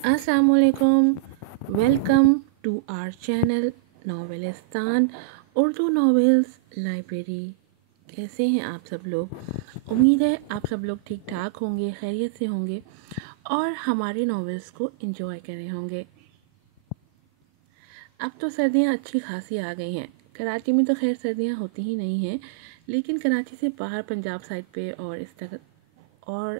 Assalamualaikum. Welcome to our channel Novelistan Urdu novels library. कैसे हैं आप सब लोग? उम्मीद है आप सब लोग ठीक ठाक होंगे, खैरियत से होंगे और हमारे नॉवेल्स को एंजॉय कर रहे होंगे। अब तो सर्दियां अच्छी खासी आ गई हैं। कराची में तो खैर सर्दियां होती ही नहीं हैं, लेकिन कराची से बाहर पंजाब साइड पे और इस तरह और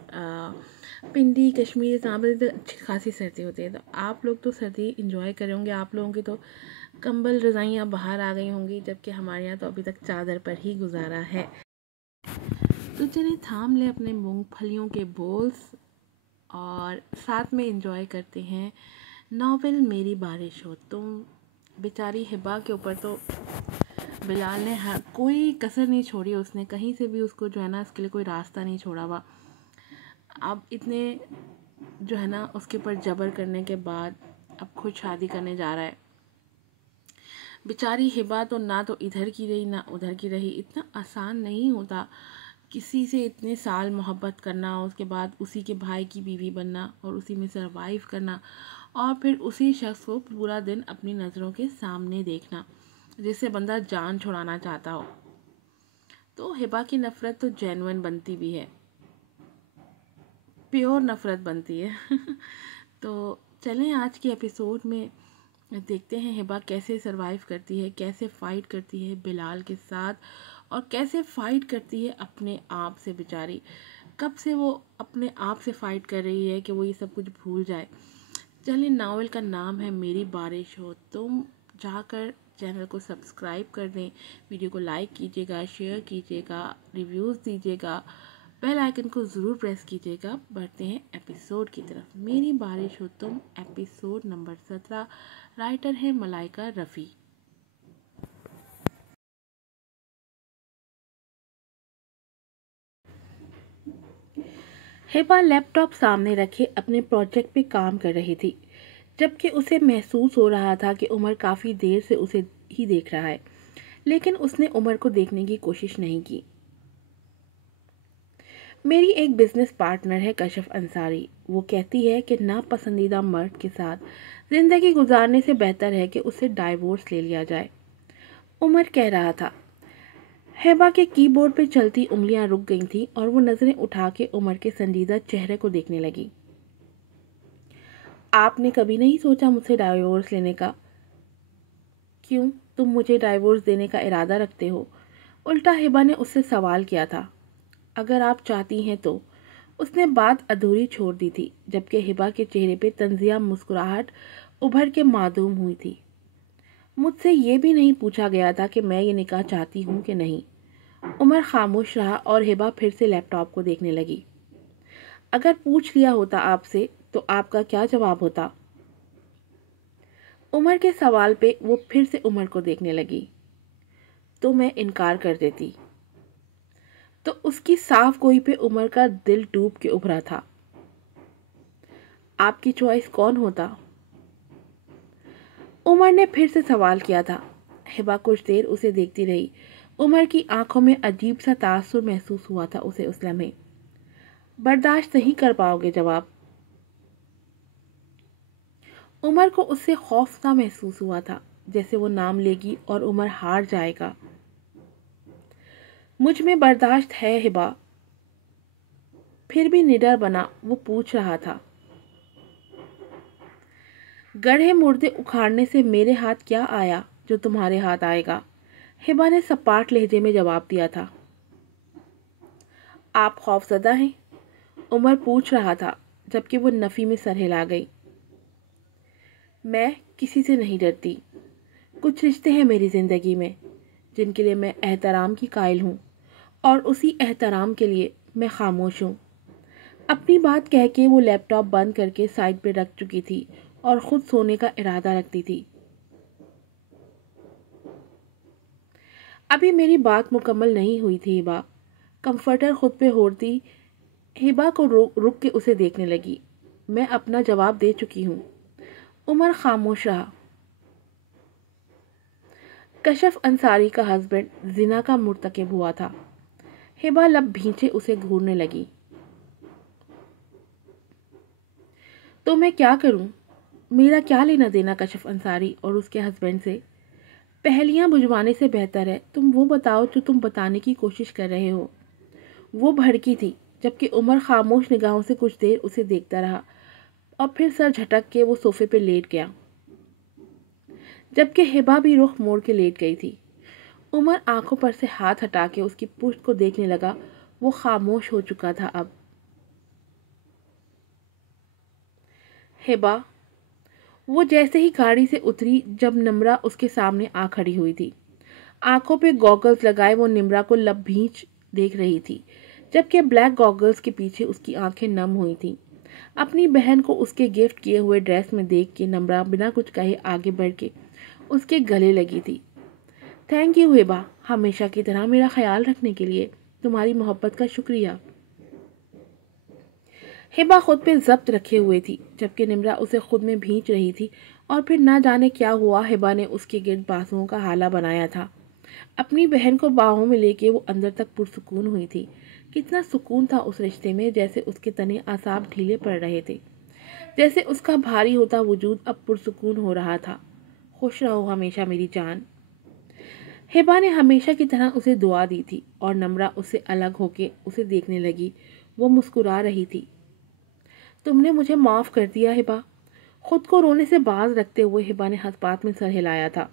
पिंडी कश्मीर जहाँ पर तो अच्छी खासी सर्दी होती है। तो आप लोग तो सर्दी इंजॉय करे होंगे। आप लोगों की तो कंबल रज़ाइयाँ बाहर आ गई होंगी, जबकि हमारे यहाँ तो अभी तक चादर पर ही गुजारा है। तो चलिए थाम ले अपने मूंगफलियों के बोल्स और साथ में इंजॉय करते हैं नावल मेरी बारिश हो तुम। बेचारी हिबा के ऊपर तो बिलाल ने कोई कसर नहीं छोड़ी। उसने कहीं से भी उसको जो है ना इसके लिए कोई रास्ता नहीं छोड़ा हुआ। अब इतने जो है ना उसके ऊपर जबर करने के बाद अब खुद शादी करने जा रहा है। बेचारी हिबा तो ना तो इधर की रही ना उधर की रही। इतना आसान नहीं होता किसी से इतने साल मोहब्बत करना, उसके बाद उसी के भाई की बीवी बनना और उसी में सरवाइव करना और फिर उसी शख्स को पूरा दिन अपनी नज़रों के सामने देखना जिससे बंदा जान छुड़ाना चाहता हो। तो हिबा की नफ़रत तो जेन्युइन बनती भी है, प्योर नफ़रत बनती है। तो चलें आज के एपिसोड में देखते हैं हिबा कैसे सरवाइव करती है, कैसे फ़ाइट करती है बिलाल के साथ और कैसे फ़ाइट करती है अपने आप से। बेचारी कब से वो अपने आप से फ़ाइट कर रही है कि वो ये सब कुछ भूल जाए। चलिए, नावल का नाम है मेरी बारिश हो तुम। जाकर चैनल को सब्सक्राइब कर दें, वीडियो को लाइक कीजिएगा, शेयर कीजिएगा, रिव्यूज़ दीजिएगा, बेल आइकन को ज़रूर प्रेस कीजिएगा। बढ़ते हैं एपिसोड की तरफ। मेरी बारिश हो तुम एपिसोड नंबर 17। राइटर है मलाइका रफ़ी। हिबा लैपटॉप सामने रखे अपने प्रोजेक्ट पे काम कर रही थी, जबकि उसे महसूस हो रहा था कि उमर काफ़ी देर से उसे ही देख रहा है, लेकिन उसने उमर को देखने की कोशिश नहीं की। मेरी एक बिजनेस पार्टनर है कशफ अंसारी। वो कहती है कि नापसंदीदा मर्द के साथ ज़िंदगी गुजारने से बेहतर है कि उससे डाइवोर्स ले लिया जाए, उमर कह रहा था। हिबा के कीबोर्ड पर चलती उंगलियां रुक गई थीं और वो नज़रें उठा के उमर के संजीदा चेहरे को देखने लगी। आपने कभी नहीं सोचा मुझसे डाइवोर्स लेने का? क्यों, तुम मुझे डाइवोर्स देने का इरादा रखते हो? उल्टा हिबा ने उससे सवाल किया था। अगर आप चाहती हैं तो। उसने बात अधूरी छोड़ दी थी, जबकि हिबा के चेहरे पे तंजिया मुस्कुराहट उभर के मासूम हुई थी। मुझसे ये भी नहीं पूछा गया था कि मैं ये निकाह चाहती हूँ कि नहीं। उमर खामोश रहा और हिबा फिर से लैपटॉप को देखने लगी। अगर पूछ लिया होता आपसे तो आपका क्या जवाब होता? उमर के सवाल पे वो फिर से उमर को देखने लगी। तो मैं इनकार कर देती। तो उसकी साफ गोई पे उमर का दिल डूब के उभरा था। आपकी चॉइस कौन होता? उमर ने फिर से सवाल किया था। हिबा कुछ देर उसे देखती रही। उमर की आंखों में अजीब सा तासुर महसूस हुआ था उसे उस लम्हे। बर्दाश्त नहीं कर पाओगे जवाब? उमर को उससे खौफ सा महसूस हुआ था, जैसे वो नाम लेगी और उमर हार जाएगा। मुझ में बर्दाश्त है हिबा। फिर भी निडर बना वो पूछ रहा था। गढ़े मुर्दे उखाड़ने से मेरे हाथ क्या आया जो तुम्हारे हाथ आएगा? हिबा ने सपाट लहजे में जवाब दिया था। आप खौफजदा हैं? उमर पूछ रहा था, जबकि वो नफ़ी में सर हिला गई। मैं किसी से नहीं डरती। कुछ रिश्ते हैं मेरी ज़िंदगी में जिनके लिए मैं एहतराम की कायल हूँ, और उसी एहतराम के लिए मैं खामोश हूँ। अपनी बात कह के वो लैपटॉप बंद करके साइड पे रख चुकी थी और ख़ुद सोने का इरादा रखती थी। अभी मेरी बात मुकम्मल नहीं हुई थी हिबा। कंफर्टर खुद पे होती हिबा को रुक के उसे देखने लगी। मैं अपना जवाब दे चुकी हूँ। उमर खामोश रहा। कशफ अंसारी का हस्बैंड जिना का मुर्तकिब हुआ था। हिबा लब भींचे उसे घूरने लगी। तो मैं क्या करूं? मेरा क्या लेना देना कशिफ अंसारी और उसके हस्बैंड से? पहेलियां बुझवाने से बेहतर है तुम वो बताओ जो तुम बताने की कोशिश कर रहे हो। वो भड़की थी, जबकि उमर खामोश निगाहों से कुछ देर उसे देखता रहा और फिर सर झटक के वो सोफे पे लेट गया, जबकि हिबा भी रुख मोड़ के लेट गई थी। उमर आंखों पर से हाथ हटा के उसकी पुश्त को देखने लगा। वो खामोश हो चुका था अब। हिबा, वो जैसे ही गाड़ी से उतरी जब निम्रा उसके सामने आ खड़ी हुई थी। आंखों पे गॉगल्स लगाए वो निम्रा को लबभींच देख रही थी, जबकि ब्लैक गॉगल्स के पीछे उसकी आंखें नम हुई थीं। अपनी बहन को उसके गिफ्ट किए हुए ड्रेस में देख के निम्रा बिना कुछ कहे आगे बढ़ के उसके गले लगी थी। थैंक यू हिबा, हमेशा की तरह मेरा ख्याल रखने के लिए। तुम्हारी मोहब्बत का शुक्रिया। हिबा खुद पे जब्त रखे हुए थी, जबकि निम्रा उसे खुद में भींच रही थी। और फिर ना जाने क्या हुआ, हिबा ने उसके गिर्द बाजुओं का हाला बनाया था। अपनी बहन को बाहों में लेके वो अंदर तक पुरसुकून हुई थी। कितना सुकून था उस रिश्ते में, जैसे उसके तने आसाब ढीले पड़ रहे थे, जैसे उसका भारी होता वजूद अब पुरसुकून हो रहा था। खुश रहो हमेशा मेरी जान। हिबा ने हमेशा की तरह उसे दुआ दी थी और नम्रा उससे अलग होके उसे देखने लगी। वो मुस्कुरा रही थी। तुमने मुझे माफ़ कर दिया हिबा। खुद को रोने से बाज रखते हुए हिबा ने हंसपात में सर हिलाया था।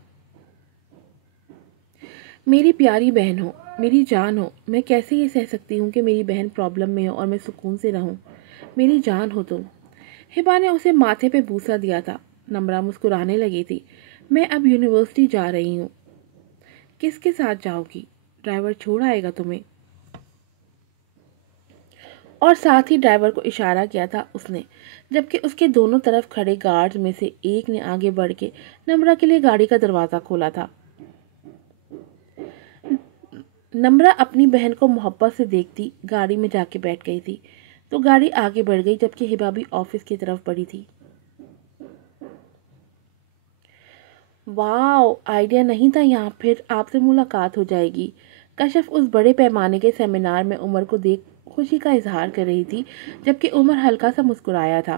मेरी प्यारी बहन हो, मेरी जान हो, मैं कैसे ये सह सकती हूँ कि मेरी बहन प्रॉब्लम में हो और मैं सुकून से रहूँ। मेरी जान हो तुम। हिबा ने उसे माथे पे बूसा दिया था। नम्रा मुस्कुराने लगी थी। मैं अब यूनिवर्सिटी जा रही हूँ। किसके साथ जाओगी? ड्राइवर छोड़ आएगा तुम्हें? और साथ ही ड्राइवर को इशारा किया था उसने, जबकि उसके दोनों तरफ खड़े गार्ड्स में से एक ने आगे बढ़ के नम्रा के लिए गाड़ी का दरवाज़ा खोला था। नम्रा अपनी बहन को मोहब्बत से देखती गाड़ी में जाके बैठ गई थी, तो गाड़ी आगे बढ़ गई, जबकि हिबा भी ऑफिस की तरफ बढ़ी थी। वाह, आइडिया नहीं था यहाँ फिर आपसे मुलाकात हो जाएगी। कशिफ उस बड़े पैमाने के सेमिनार में उमर को देख खुशी का इजहार कर रही थी, जबकि उमर हल्का सा मुस्कुराया था।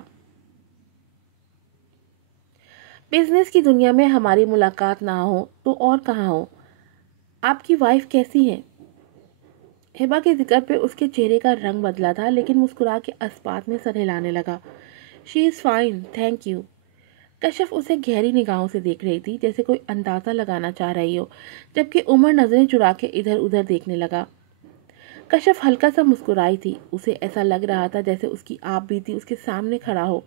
बिजनेस की दुनिया में हमारी मुलाकात ना हो तो और कहाँ हो। आपकी वाइफ कैसी है? हिबा के जिक्र पे उसके चेहरे का रंग बदला था, लेकिन मुस्कुरा के अस्पात में सर हिलाने लगा। She is fine, thank you. Kashif उसे गहरी निगाहों से देख रही थी, जैसे कोई अंदाज़ा लगाना चाह रही हो, जबकि उमर नज़रें चुरा के इधर उधर देखने लगा। कशिफ हल्का सा मुस्कुराई थी। उसे ऐसा लग रहा था जैसे उसकी आप बीती उसके सामने खड़ा हो,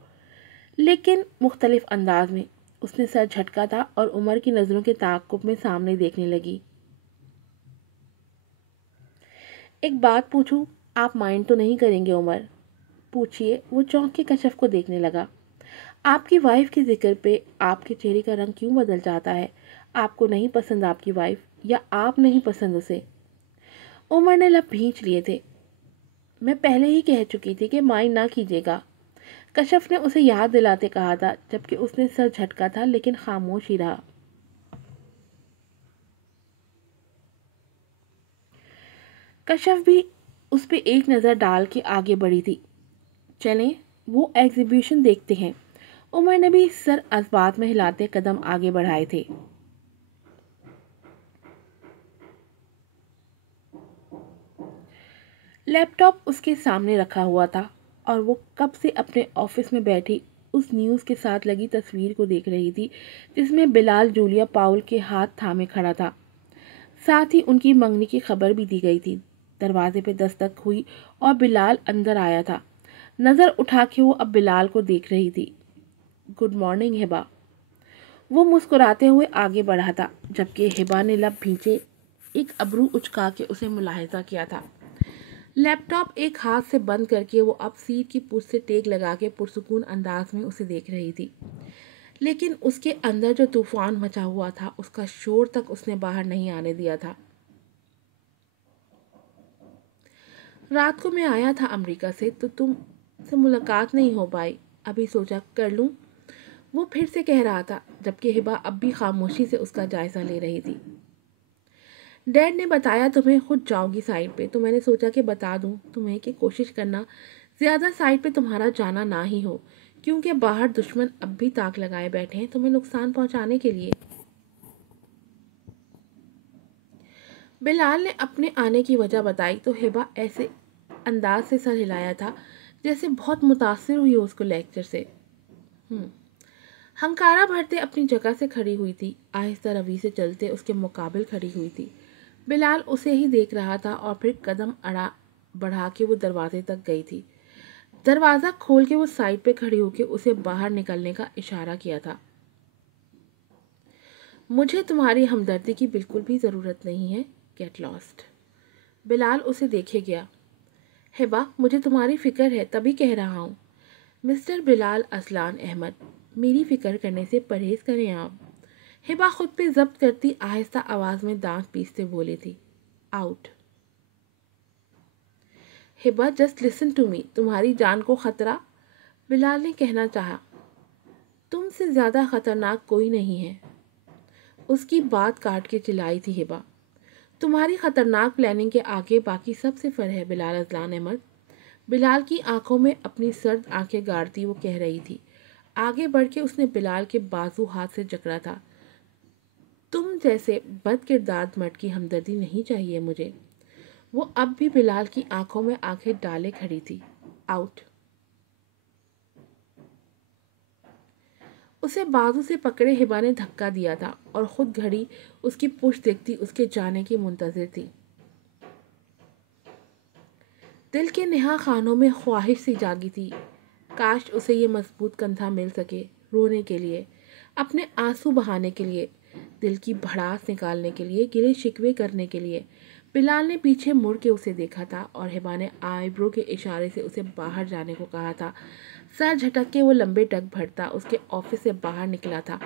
लेकिन मुख्तलिफ अंदाज में। उसने सर झटका था और उमर की नज़रों के ताक़ुब में सामने देखने लगी। एक बात पूछूं? आप माइंड तो नहीं करेंगे उमर? पूछिए। वो चौंक के कशिफ को देखने लगा। आपकी वाइफ के जिक्र पे आपके चेहरे का रंग क्यों बदल जाता है? आपको नहीं पसंद आपकी वाइफ, या आप नहीं पसंद उसे? उमर ने लब भींच लिए थे। मैं पहले ही कह चुकी थी कि माइंड ना कीजिएगा, कशिफ ने उसे याद दिलाते कहा था, जबकि उसने सर झटका था लेकिन खामोश ही रहा। कशिफ भी उस पर एक नज़र डाल के आगे बढ़ी थी। चलें, वो एग्जीबिशन देखते हैं। उमर ने भी सर अस्बात में हिलाते कदम आगे बढ़ाए थे। लैपटॉप उसके सामने रखा हुआ था और वो कब से अपने ऑफिस में बैठी उस न्यूज़ के साथ लगी तस्वीर को देख रही थी, जिसमें बिलाल जूलिया पाउल के हाथ थामे खड़ा था। साथ ही उनकी मंगनी की खबर भी दी गई थी। दरवाजे पे दस्तक हुई और बिलाल अंदर आया था। नज़र उठा के वो अब बिलाल को देख रही थी। Good morning Hiba. वो मुस्कुराते हुए आगे बढ़ा था, जबकि हिबा ने लब भींचे एक अबरू उचका के उसे मुलाहिजा किया था। लैपटॉप एक हाथ से बंद करके वो अब सीट की पुश से टेक लगा के पुरसुकून अंदाज में उसे देख रही थी, लेकिन उसके अंदर जो तूफान मचा हुआ था उसका शोर तक उसने बाहर नहीं आने दिया था। रात को मैं आया था अमेरिका से, तो तुम से मुलाकात नहीं हो पाई। अभी सोचा कर लूं, वो फिर से कह रहा था, जबकि हिबा अब भी खामोशी से उसका जायजा ले रही थी। डैड ने बताया तुम्हें खुद जाओगी साइड पे, तो मैंने सोचा कि बता दूं तुम्हें कि कोशिश करना ज़्यादा साइड पे तुम्हारा जाना ना ही हो, क्योंकि बाहर दुश्मन अब भी ताक लगाए बैठे हैं तुम्हें नुकसान पहुंचाने के लिए। बिलाल ने अपने आने की वजह बताई तो हिबा ऐसे अंदाज से सर हिलाया था जैसे बहुत मुतासिर हुई हो उसको लेक्चर से। हंकारा भरते अपनी जगह से खड़ी हुई थी, आहिस्ता रवि से चलते उसके मुकाबिल खड़ी हुई थी। बिलाल उसे ही देख रहा था और फिर कदम अड़ा बढ़ा के वो दरवाजे तक गई थी। दरवाज़ा खोल के वो साइड पे खड़ी होकर उसे बाहर निकलने का इशारा किया था। मुझे तुम्हारी हमदर्दी की बिल्कुल भी ज़रूरत नहीं है, गेट लॉस्ट। बिलाल उसे देखे गया। हिबा, मुझे तुम्हारी फ़िक्र है तभी कह रहा हूँ। मिस्टर बिलाल असलान अहमद, मेरी फ़िक्र करने से परहेज़ करें आप। हिबा खुद पे जब्त करती आहिस्ता आवाज़ में दांत पीसते बोली थी, out. Hiba, just listen to me, तुम्हारी जान को ख़तरा। बिलाल ने कहना चाहा। तुमसे ज़्यादा ख़तरनाक कोई नहीं है, उसकी बात काट के चिल्लाई थी हिबा। तुम्हारी ख़तरनाक प्लानिंग के आगे बाकी सब सिफर है बिलाल असलान अहमद। बिलाल की आंखों में अपनी सर्द आंखें गाड़ती वो कह रही थी। आगे बढ़ के उसने बिलाल के बाजू हाथ से जकड़ा था। तुम जैसे बद किरदार मर्द की हमदर्दी नहीं चाहिए मुझे। वो अब भी बिलाल की आंखों में आंखें डाले खड़ी थी। आउट। उसे बाजू से पकड़े हिबा ने धक्का दिया था और खुद घड़ी उसकी पुश्त देखती उसके जाने की मुंतजिर थी। दिल के नेहा खानों में ख्वाहिश सी जागी थी। काश उसे ये मजबूत कंधा मिल सके रोने के लिए, अपने आंसू बहाने के लिए, दिल की भड़ास निकालने के लिए, गिले शिकवे करने के लिए। बिलाल ने पीछे मुड़ के उसे देखा था और हिबा ने आईब्रो के इशारे से उसे बाहर जाने को कहा था। सर झटक के वो लंबे टक भरता उसके ऑफिस से बाहर निकला था,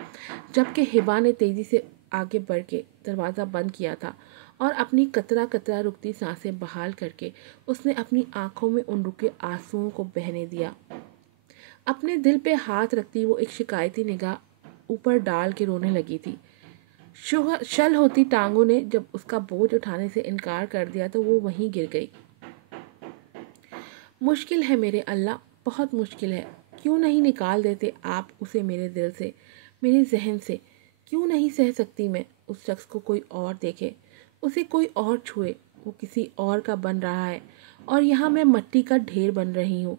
जबकि हिबा ने तेज़ी से आगे बढ़ के दरवाज़ा बंद किया था और अपनी कतरा कतरा रुकती सांसें बहाल करके उसने अपनी आंखों में उन रुके आंसुओं को बहने दिया। अपने दिल पे हाथ रखती वो एक शिकायती निगाह ऊपर डाल के रोने लगी थी। शल होती टांगों ने जब उसका बोझ उठाने से इनकार कर दिया तो वो वहीं गिर गई। मुश्किल है मेरे अल्लाह, बहुत मुश्किल है। क्यों नहीं निकाल देते आप उसे मेरे दिल से, मेरे जहन से। क्यों नहीं सह सकती मैं उस शख्स को कोई और देखे, उसे कोई और छुए। वो किसी और का बन रहा है और यहाँ मैं मिट्टी का ढेर बन रही हूँ।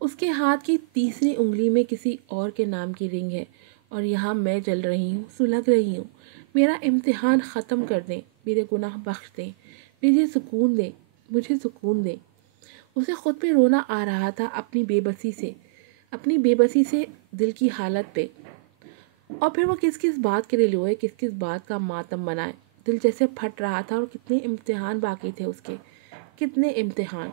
उसके हाथ की तीसरी उंगली में किसी और के नाम की रिंग है और यहाँ मैं जल रही हूँ, सुलग रही हूँ। मेरा इम्तिहान ख़त्म कर दें, मेरे गुनाह बख्श दें, मुझे सुकून दें, मुझे सुकून दें। उसे खुद पे रोना आ रहा था अपनी बेबसी से दिल की हालत पे। और फिर वो किस किस बात के लिए रोए, किस किस बात का मातम मनाए। दिल जैसे फट रहा था और कितने इम्तिहान बाकी थे उसके, कितने इम्तिहान।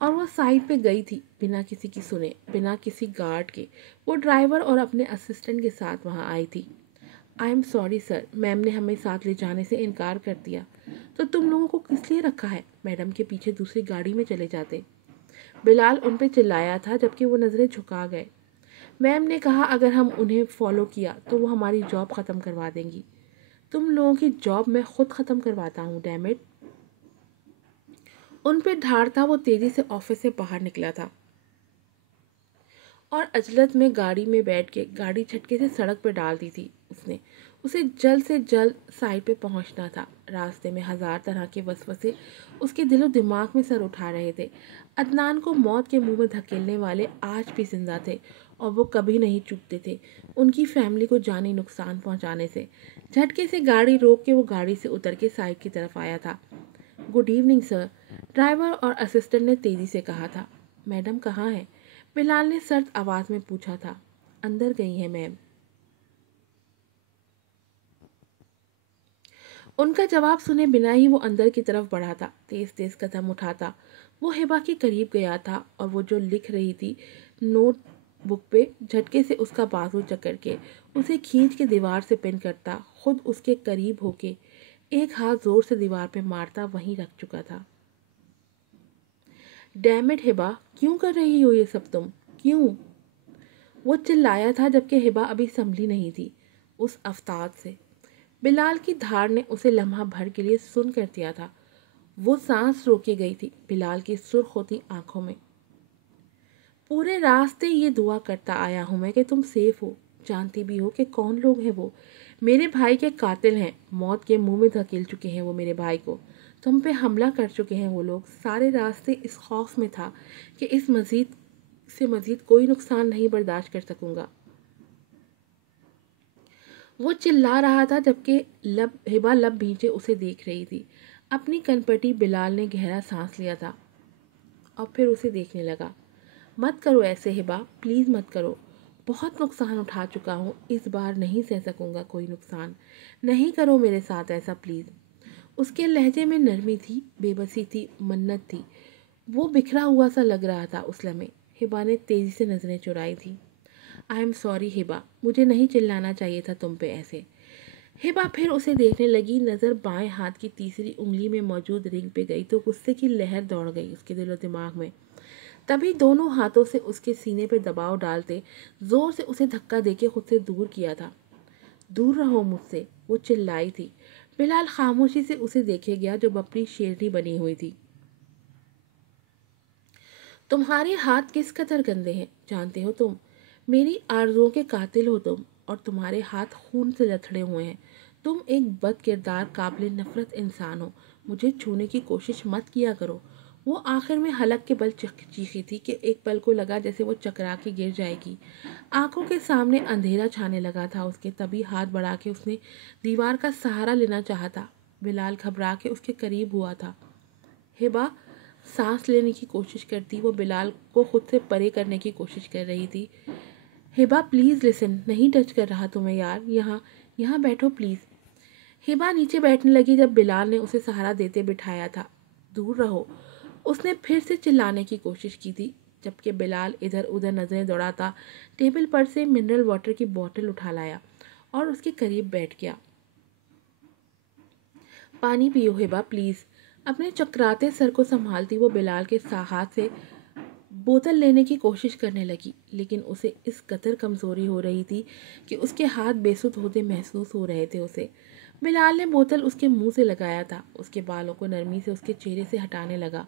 और वो साइड पे गई थी बिना किसी की सुने, बिना किसी गार्ड के। वो ड्राइवर और अपने असिस्टेंट के साथ वहाँ आई थी। I am sorry sir, ma'am ने हमें साथ ले जाने से इनकार कर दिया। तो तुम लोगों को किस लिए रखा है? मैडम के पीछे दूसरी गाड़ी में चले जाते। बिलाल उन पे चिल्लाया था जबकि वो नज़रें झुका गए। मैम ने कहा अगर हम उन्हें फॉलो किया तो वो हमारी जॉब ख़त्म करवा देंगी। तुम लोगों की जॉब मैं खुद ख़त्म करवाता हूँ, डैम इट। उन पे ढारता वो तेज़ी से ऑफिस से बाहर निकला था और अजलत में गाड़ी में बैठ के गाड़ी झटके से सड़क पर डाल दी थी उसने। उसे जल्द से जल्द साइड पे पहुंचना था। रास्ते में हज़ार तरह के वसवसे उसके दिलो दिमाग में सर उठा रहे थे। अदनान को मौत के मुंह में धकेलने वाले आज भी जिंदा थे और वो कभी नहीं चूकते थे उनकी फैमिली को जानी नुकसान पहुंचाने से। झटके से गाड़ी रोक के वो गाड़ी से उतर के साइड की तरफ आया था। गुड इवनिंग सर, ड्राइवर और असिस्टेंट ने तेज़ी से कहा था। मैडम कहाँ है? बिलाल ने सर्द आवाज़ में पूछा था। अंदर गई हैं मैम। उनका जवाब सुने बिना ही वो अंदर की तरफ बढ़ा था, तेज तेज कदम उठाता। वो हिबा के करीब गया था और वो जो लिख रही थी नोटबुक पे झटके से उसका बाजू जकड़ के उसे खींच के दीवार से पिन करता, खुद उसके करीब होके एक हाथ जोर से दीवार पे मारता वहीं रख चुका था। डैम इट हिबा, क्यों कर रही हो ये सब तुम? क्यों? वो चिल्लाया था जबकि हिबा अभी संभली नहीं थी उस अफताब से। बिलाल की धार ने उसे लम्हा भर के लिए सुन कर दिया था। वो सांस रोके गई थी बिलाल की सुर्ख होती आंखों में। पूरे रास्ते ये दुआ करता आया हूँ मैं कि तुम सेफ हो। जानती भी हो कि कौन लोग हैं वो। मेरे भाई के कातिल हैं। मौत के मुंह में धकेल चुके हैं वो मेरे भाई को। तुम पे हमला कर चुके हैं वो लोग। सारे रास्ते इस खौफ में था कि इस मजीद कोई नुकसान नहीं बर्दाश्त कर सकूंगा। वो चिल्ला रहा था जबकि हिबा लब भींचे उसे देख रही थी। अपनी कनपटी बिलाल ने गहरा सांस लिया था और फिर उसे देखने लगा। मत करो ऐसे हिबा, प्लीज़ मत करो। बहुत नुकसान उठा चुका हूँ, इस बार नहीं सह सकूंगा कोई नुकसान। नहीं करो मेरे साथ ऐसा प्लीज़। उसके लहजे में नरमी थी, बेबसी थी, मन्नत थी। वो बिखरा हुआ सा लग रहा था उस लम्हे। हिबा ने तेज़ी से नज़रें चुराई थी। आई एम सॉरी हिबा, मुझे नहीं चिल्लाना चाहिए था तुम पे ऐसे। हिबा फिर उसे देखने लगी। नज़र बाएं हाथ की तीसरी उंगली में मौजूद रिंग पे गई तो गुस्से की लहर दौड़ गई उसके दिलो दिमाग में। तभी दोनों हाथों से उसके सीने पर दबाव डालते जोर से उसे धक्का देके खुद से दूर किया था। दूर रहो मुझसे, वो चिल्लाई थी। बिलाल खामोशी से उसे देखे गया जो अपनी शेरनी बनी हुई थी। तुम्हारे हाथ किस कदर गंदे हैं जानते हो तुम। मेरी आरज़ुओं के कातिल हो तुम और तुम्हारे हाथ खून से लथड़े हुए हैं। तुम एक बद किरदार काबिल नफरत इंसान हो। मुझे छूने की कोशिश मत किया करो। वो आखिर में हलक के बल चीखी थी कि एक पल को लगा जैसे वो चकरा के गिर जाएगी। आंखों के सामने अंधेरा छाने लगा था उसके। तभी हाथ बढ़ा के उसने दीवार का सहारा लेना चाहा था। बिलाल घबरा के उसके करीब हुआ था। हिबा सांस लेने की कोशिश करती वो बिलाल को खुद से परे करने की कोशिश कर रही थी। हिबा प्लीज़ लिसन, नहीं टच कर रहा तुम्हें यार, यहाँ यहाँ बैठो प्लीज़। हिबा नीचे बैठने लगी जब बिलाल ने उसे सहारा देते बिठाया था। दूर रहो, उसने फिर से चिल्लाने की कोशिश की थी जबकि बिलाल इधर उधर नज़रें दौड़ाता टेबल पर से मिनरल वाटर की बोतल उठा लाया और उसके करीब बैठ गया। पानी पियो हिबा प्लीज़। अपने चकराते सर को संभालती वो बिलाल के हाथ से बोतल लेने की कोशिश करने लगी, लेकिन उसे इस कदर कमज़ोरी हो रही थी कि उसके हाथ बेसुध होते महसूस हो रहे थे उसे। बिलाल ने बोतल उसके मुंह से लगाया था। उसके बालों को नरमी से उसके चेहरे से हटाने लगा।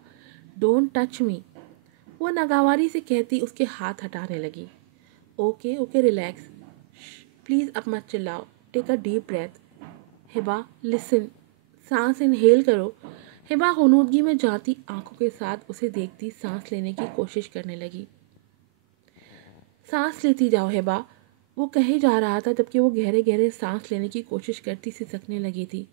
डोंट टच मी, वो नागवारी से कहती उसके हाथ हटाने लगी। ओके ओके रिलैक्स, प्लीज़ अब मत चिल्लाओ। Take a deep breath. Hiba listen, सांस इनहेल करो। हिबा हुनूदगी में जाती आंखों के साथ उसे देखती सांस लेने की कोशिश करने लगी। सांस लेती जाओ हिबा, वो कहे जा रहा था जबकि वो गहरे गहरे सांस लेने की कोशिश करती सिसकने लगी थी।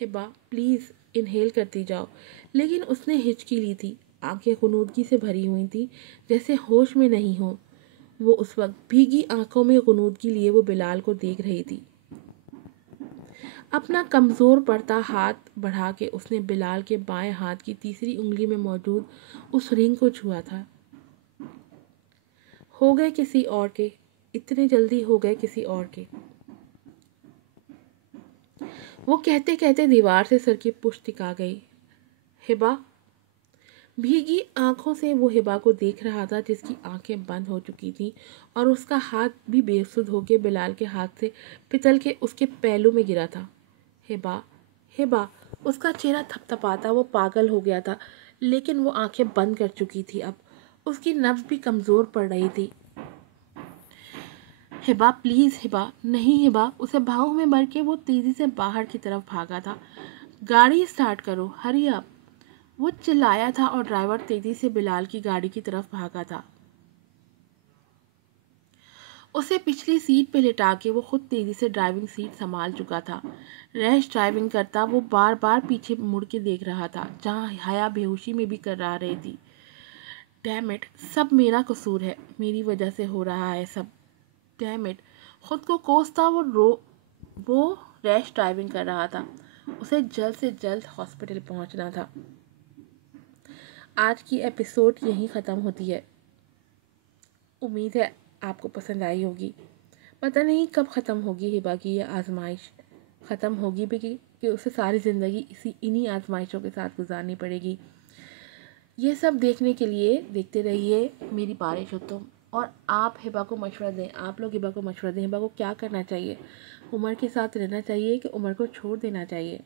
हिबा प्लीज़ इनहेल करती जाओ। लेकिन उसने हिचकी ली थी। आंखें गुनूदगी से भरी हुई थी जैसे होश में नहीं हो। वो उस वक्त भीगी आंखों में गुनूदगी लिए वो बिलाल को देख रही थी। अपना कमज़ोर पड़ता हाथ बढ़ा के उसने बिलाल के बाएं हाथ की तीसरी उंगली में मौजूद उस रिंग को छुआ था। हो गए किसी और के, इतने जल्दी हो गए किसी और के, वो कहते कहते दीवार से सर की पुष्ट टिका गई। हिबा, भीगी आंखों से वो हिबा को देख रहा था जिसकी आंखें बंद हो चुकी थीं और उसका हाथ भी बेसुध होकर बिलाल के हाथ से पितल के उसके पहलू में गिरा था। हिबा, हिबा, उसका चेहरा थपथपाता वो पागल हो गया था, लेकिन वो आंखें बंद कर चुकी थी। अब उसकी नब्ज भी कमज़ोर पड़ रही थी। हिबा प्लीज़ हिबा, नहीं हिबा, उसे भावों में भर के वो तेज़ी से बाहर की तरफ भागा था। गाड़ी स्टार्ट करो, हरी अप, वो चिल्लाया था और ड्राइवर तेज़ी से बिलाल की गाड़ी की तरफ भागा था। उसे पिछली सीट पे लिटा के वो खुद तेज़ी से ड्राइविंग सीट संभाल चुका था। रैश ड्राइविंग करता वो बार बार पीछे मुड़ के देख रहा था जहाँ हया बेहोशी में भी करा रही थी। डैम इट, सब मेरा कसूर है, मेरी वजह से हो रहा है सब। डैम इट, खुद को कोसता वो रैश ड्राइविंग कर रहा था। उसे जल्द से जल्द हॉस्पिटल पहुंचना था। आज की एपिसोड यहीं ख़त्म होती है। उम्मीद है आपको पसंद आई होगी। पता नहीं कब ख़त्म होगी हिबा की ये आजमाइश। ख़त्म होगी भी कि उसे सारी ज़िंदगी इन्हीं आजमाइशों के साथ गुजारनी पड़ेगी। ये सब देखने के लिए देखते रहिए मेरी बारिश हो तुम। और आप हिबा को मशवरा दें, आप लोग हिबा को मशवरा दें, हिबा को क्या करना चाहिए। उमर के साथ रहना चाहिए कि उमर को छोड़ देना चाहिए।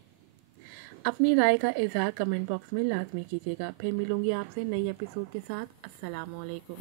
अपनी राय का इज़हार कमेंट बॉक्स में लाजमी कीजिएगा। फिर मिलूँगी आपसे नई एपिसोड के साथ। अस्सलाम वालेकुम।